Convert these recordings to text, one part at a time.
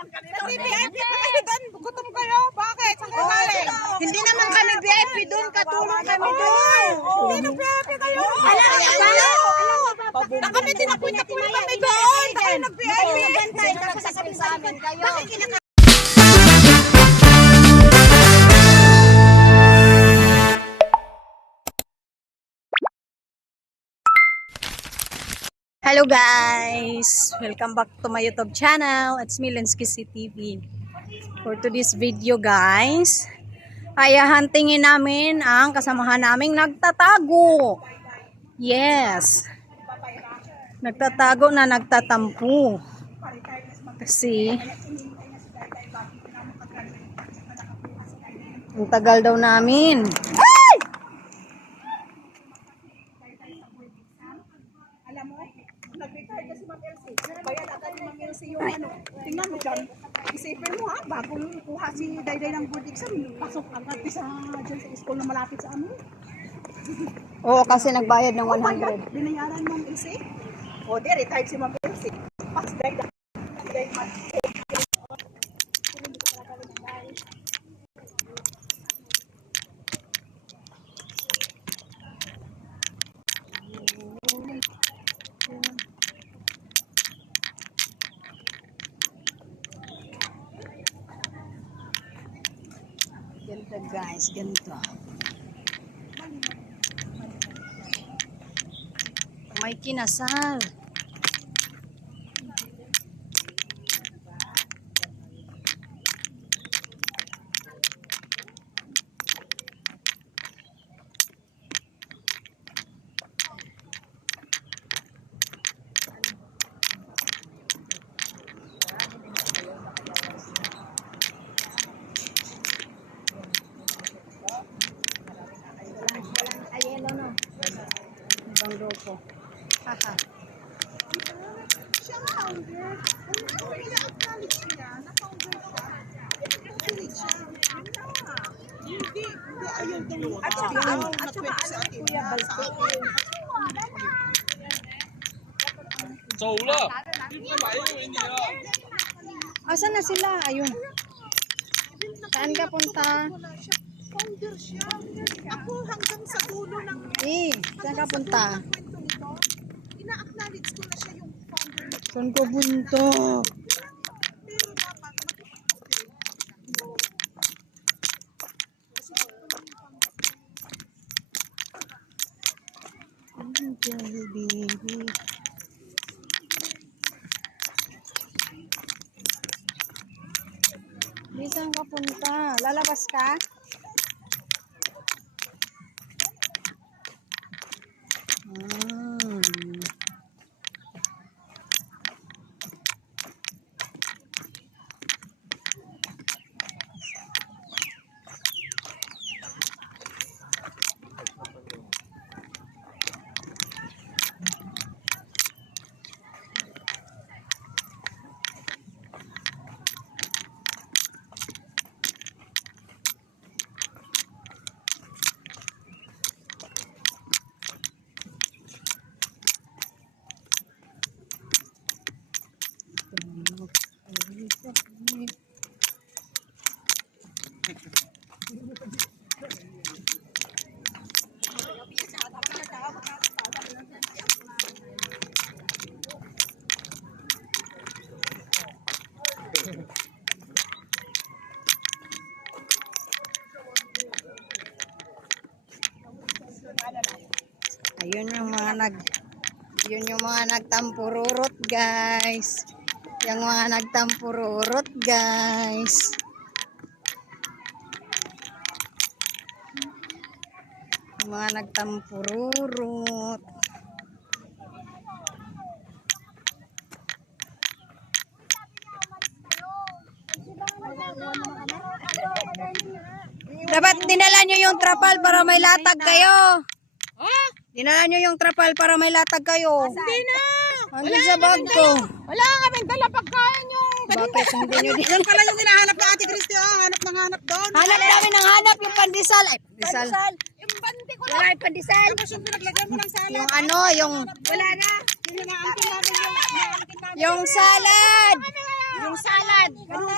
Nag-VIP pa kayo doon. Gutom kayo. Bakit? Saan kayo galing? Hindi naman kami VIP doon, katulong kami doon. Hindi nag-VIP kayo. Kami tinapoy-tapoy kami doon. Kayo nag-VIP. Tapos sasabihin sa amin kayo. Hello guys! Welcome back to my YouTube channel. It's me, Lenski TV. For today's video guys, ay huntingin namin ang kasamahan naming nagtatago. Yes! Nagtatago na nagtatampo. Kasi ang tagal daw namin. Nag-retire kasi Ma'am Elsie. Bayan agad ni Ma'am Elsie yung ano. Tingnan mo dyan. Isipin mo ha, bago kuha si Dayday ng board exam, pasok agad sa dyan sa school na malapit sa amin. Oo, kasi nagbayad ng 100. Binayaran Ma'am Elsie. O di, retired si Ma'am Elsie. Pas Dayday. Ganito guys, ganito. May kinasal. Ibang grupo. Haha. Siya nga, founder. Ano ina-acknowledge niya na founder siya? Acknowledge siya. Hindi. Ayun daw. At saka ano, Kuya Balto. Asan na sila? Ayun. Saan ka punta? Founder siya. Ako hanggang sa dulo ng Saan ka punta? kwento nito, ina-acknowledge ko na siya yung founder nito. Saan ka punta? Pero dapat Baby. Di saan ka punta? Lalabas ka? Ayun yung mga nagtampururot guys. Yung mga nagtampururot guys. Yung mga nagtampururot. Dapat dinala nyo yung trapal para may latag kayo. Dinala nyo yung trapal para may latag kayo. hindi na! Andun sa bag ko. Wala kaming dala pagkain yung... Bakit hindi nyo dinala? Yan pala yung hinahanap na Ate Christy. Hanap ng hanap doon. Hanap namin ng hanap yung pandesal. Ay, pandesal. Yung bandi ko Wala yung pandesal. Tapos yung pinaglagyan mo ng salad. Yung ano, yung... Wala na. Yung hinaangkin namin yung... Yung salad. Yung salad. Wala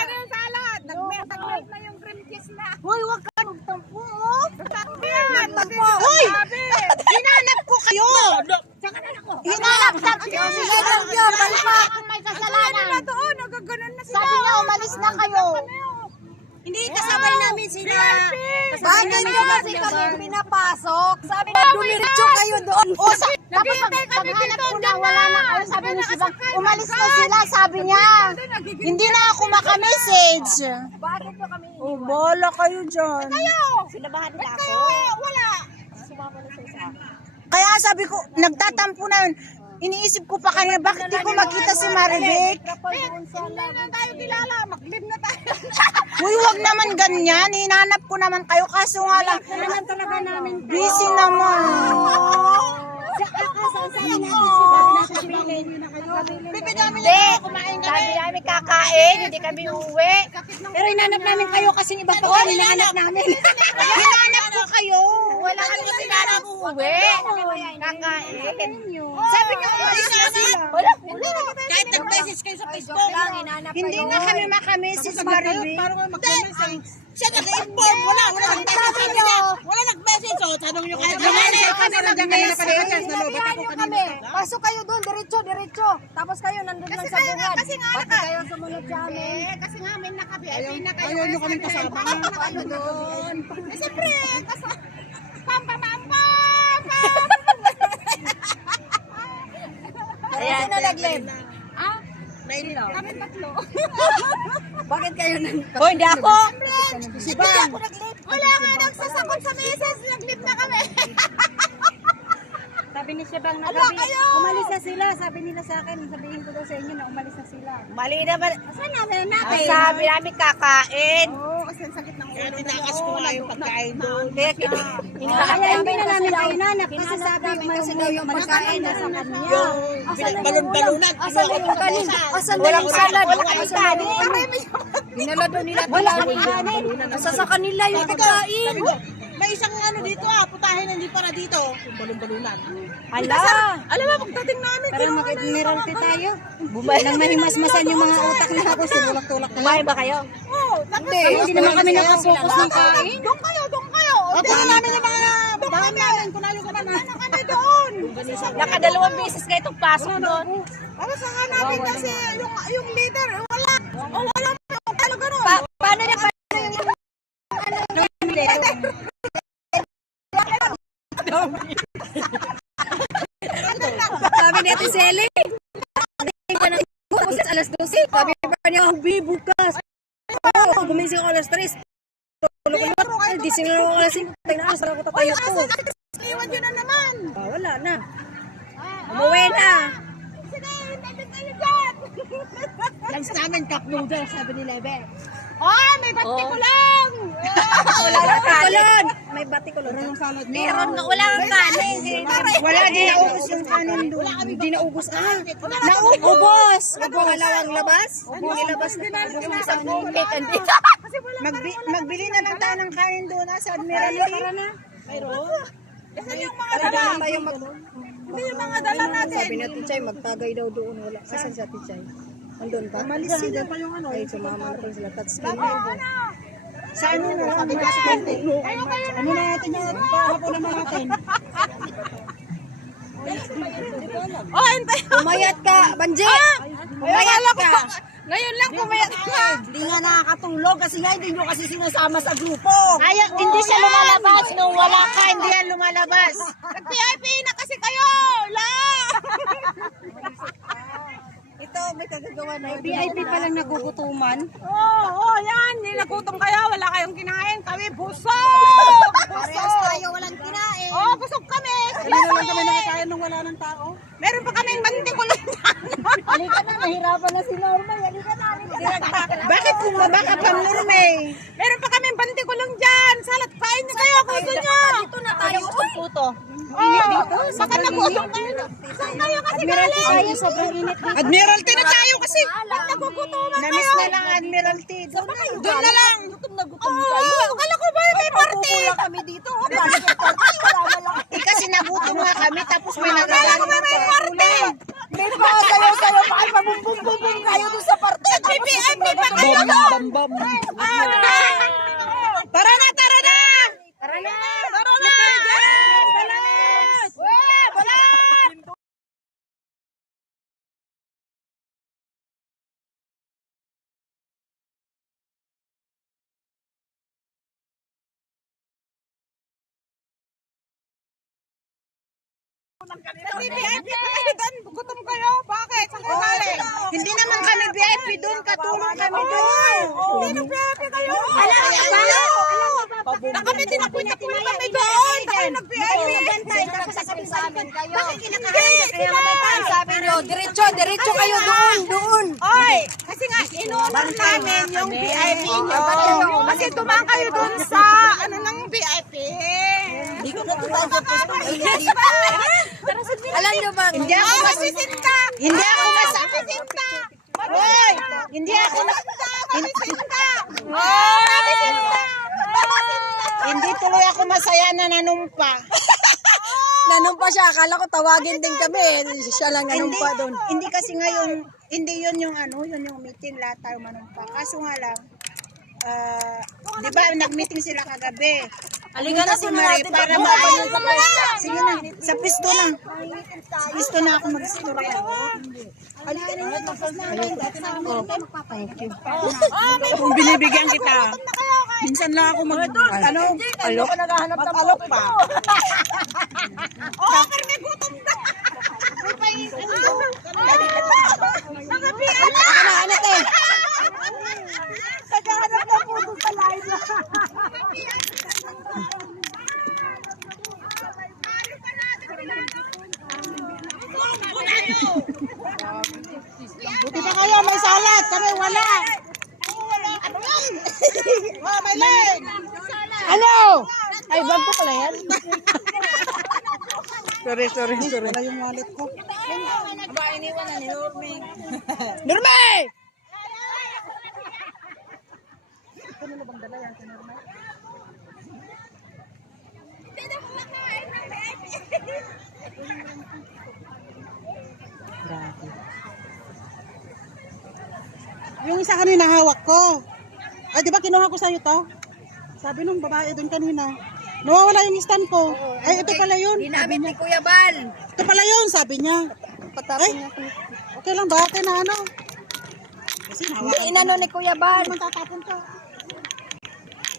na yung salad. Nag-melt na yung cream cheese na. Hoy, wag ka magtampo. Oh. Hoy! Hinanap ko kayo. Hinanap ko kayo. May kasalanan. Nagaganon na sila. Sabi niya, umalis na kayo. Hindi kasabay namin sila. Bakit nyo kasi kami pinapasok? Sabi na, dumiretso kayo doon. O, tapos paghanap ko na wala na kayo, sabi ni Sibang, umalis na sila, sabi niya. Hindi na ako makamessage. Bakit po kami O, bola kayo dyan. Sinabahan nila ako? Wala. Kaya sabi ko, nagtatampo na yun. Iniisip ko pa kanina, bakit di ko makita si Maribek? Hindi na tayo kilala. Maglib na tayo. Uy, wag naman ganyan. Hinanap ko naman kayo, kaso nga lang, Talaga namin. busy naman. Hindi. Sabi namin kakain. Hindi kami uwi. Pero hinanap namin kayo kasi iba pa kami hinanap namin. Hinanap ko kayo. Wala kami kasi namin uwi. Kakain. Sabi niyo, umalis na sila. Wala. Kahit nag-message kayo sa Facebook. Hindi nga kami makamessage, Maribek. Siya nag-inform. Wala nag-message. Wala nag-message. O, tanong nyo kayo. Pasok kayo doon, diretso. Tapos kayo nandun lang sa bungad. Kasi nga Pati kayo sumunod sa amin. Kasi nga may naka-VIP na kayo. Ayaw nyo kaming kasama. Kayo doon. Siyempre, pampa. Sino nag-live? Kami tatlo. Bakit kayo nandun? Hoy, hindi ako. Wala nga nagsasagot sa message. Nag-leave na kami. Sabi ni Sibang na Ala, kayo! umalis na sila. Sabi nila sa akin, sabihin ko daw sa inyo na umalis na sila. Mali naman. Saan namin Ang sabi namin kakain. Oo, kasi ang sakit ng Kaya tinakas ko nga yung pagkain doon. Kaya Kaya hindi na namin kayo nanap kasi sabi kasi daw yung pagkain nasa kanya. Balon-balunan. Asan na yung kanin? Asan na walang yung salad. salad? Walang Asan na kanin. yung kanin? Dinala doon nila. Wala kaming kanin. Nasa sa kanila yung pagkain. May isang ano dito putahin hindi para dito. Balon-balunan. Ala! Alam mo, pagdating namin, Parang mag-admiralty tayo. Nang mahimasmasan yung mga utak na ako, sinulak-tulak na. Kumain ba kayo? Hindi naman kami nakapokus ng kain. Doon kayo. Tingnan namin yung mga bahan namin. Kunayo ko man. Kami doon. Nakadalawang beses kayo itong pasok doon. Ano sa namin kasi yung leader, wala. Wala mo. Ano gano'n? Paano niya Sabi ni Ate Sally, bukas alas 12. Sabi pa niya, Hubi, bukas. Oo, gumising ako alas 3. Tulog ko naman. Gising ako alas 5. Tingnan alas ako tatayo ko. iwan yun na naman? Wala na. Umuwi na. Sige, hindi kayo dyan. Lunch namin, cup noodles, sabi ni Lebe. Ay, may bati ko lang. Wala na kanin. May bati ko lang. Meron ka, wala kang kanin. Wala din naubos yung kanin doon. Hindi naubos. Naubos. Pangalawang labas. Nilabas na. Magbili na lang tayo ng kanin doon sa Admiralty. Hindi yung mga dala natin. Sabi na Tichay, magtagay daw doon. Wala. Asan siya Tichay? Andun pa? Malis sila pa yung ano. Ay, sumama na sila. Touchscreen. Sa ano na lang, Admiralty. Ano na natin yung hapon naman natin? Oh, hintay. Umayat ka, Banji! Umayat ka! Ngayon lang pumayat ka. Hindi nga nakakatulog kasi nga hindi nyo kasi sinasama sa grupo. Kaya hindi siya lumalabas. Nung wala ka, hindi yan lumalabas. Nag-VIP na kasi kayo. La. Ito, may kagagawa na. VIP pa lang nagugutuman. Oh, yan. Nilagutom kayo. Wala kayong kinain. Kami busog. Parehas tayo, walang kinain. Oh, busog kami. Hindi na lang kami nakakain nung wala ng tao. Meron pa kaming bandikulan. Halika na, nahirapan na si Norma. Halika na, Bakit bumaba ka pa, Norme? Meron pa kaming bandikulang dyan. Salat, kain niyo kayo kung gusto nyo. Dito na tayo. Puto. Oh, baka nagutom kayo. Saan kayo kasi galing? Tayo, sobrang init dito. Admiralty na tayo kasi. Nagugutuman Namiss na lang Admiralty. Doon na lang. Gutom na gutom Oo, akala ko ba may party? kami dito. Wala na lang. Kasi nagutom nga kami tapos may Akala ko ba may party? May pa, sayo-sayo bambam. Tara na, tara na! Tara na! Tara na! VIP pa kayo doon. Gutom kayo. Bakit? Saan kayo galing? Hindi naman kami VIP doon, katulong kami doon. Hindi na VIP kayo. Na kami tinapunta po kami doon. Tayo nag-VIP. Tapos sasabihin sa amin kayo. Kaya Sabi nyo, diretso kayo doon. Oy, kasi nga inunor namin yung VIP nyo. Kasi tumaan kayo doon sa ano ng VIP. Hindi ko na Alam nyo ba? Hindi ako masisinta. Hindi ako masisinta. Hoy, hindi ako masisinta. Hindi tuloy ako masaya na nanumpa. Nanumpa siya. Akala ko tawagin din kami. Siya lang nanumpa doon. Hindi kasi ngayon, hindi yun yung ano, yun yung meeting, lahat tayo manumpa. Kaso nga lang, di ba nag-meeting sila kagabi. Halika na si Marie para sige na, sa pisto na. Sa pisto na ako mag-istorya. Halika na yun, tapos na. Thank you. Kung binibigyan kita, minsan lang ako alok pa. Oh, karne gutom na. Nakapian na. Ano te? Naghahanap na po doon sa live. Buti pa kayo, may salad. Kami wala. Oh, may leg. Ano? Ay, bag ko pala yan. sorry. Wala yung wallet ko. Norme! Yung isa kanina hawak ko. Ay, di ba kinuha ko sa'yo to? Sabi nung babae doon kanina. Nawawala yung stand ko. Ay, ito pala yun. Ginamit ni Kuya Bal. Ito pala yun, sabi niya. Ay, okay lang ba? Na ano? Kasi Hindi nahawakan ko. inano ni Kuya Bal. Naman tatapon to.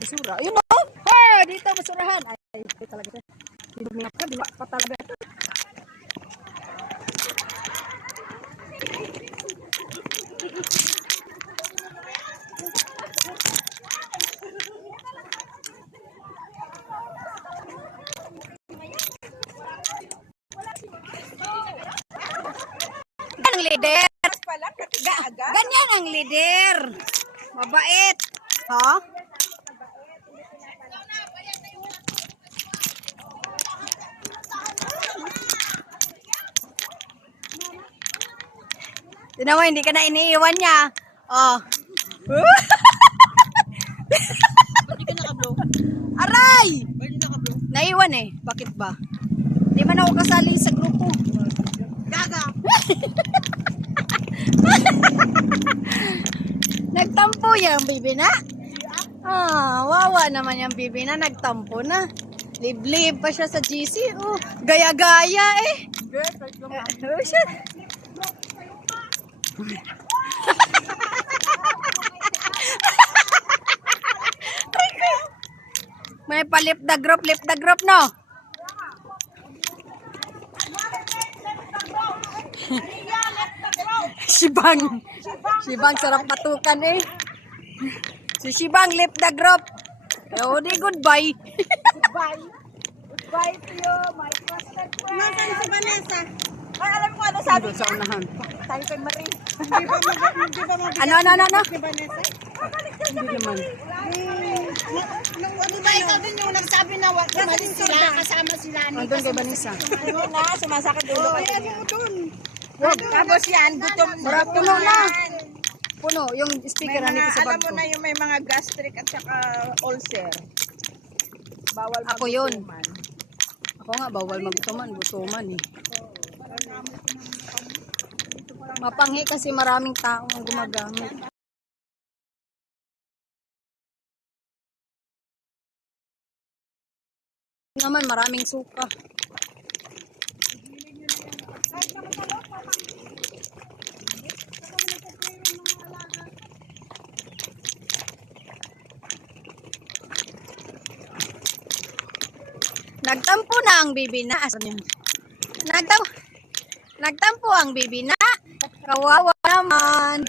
Basura. Yun o. Ha! Dito basurahan. Ay, talaga siya. Hindi mo ka. Di ba pa talaga ito? Ang leader. Ganyan ang leader. Mabait. Ha? Tignan mo, hindi ka na iniiwan niya. Oh. Aray! Naiwan eh. Bakit ba? Hindi man ako kasali sa grupo. Gaga. Nagtampo yung bibi na. Ah, wawa naman yung bibi na. Nagtampo na. Liblib pa siya sa GC. Oh, gaya-gaya eh. Oh, shit. May pa-lip the group, no? Shibang sarap patukan eh. Si Shibang lip the group. Oh, di goodbye. Bye to you, my trusted friend. Nasaan si Vanessa? Ay, alam mo ano sabi Doon sa unahan. tayo kay Marie. Di ba mabigyan Ano? ni Vanessa? Hindi naman. Nung ano ba ikaw din yung nagsabi na umalis sila, kasama sila. Andun kay Vanessa. Ano na, sumasakit ulo ko. Ay, ano doon? Tapos yan, gutom Mura puno na. Puno. Yung speaker nandito sa alam bag mo ko. na yung may mga gastric at saka ulcer. Bawal Ako yun. magtuman. Ako nga, bawal gutuman eh. Mapanghi kasi maraming tao ang gumagamit. naman, maraming suka. Nagtampo na ang bibi na. Asan yun? Nagtampo ang bibi na. Kawawa naman.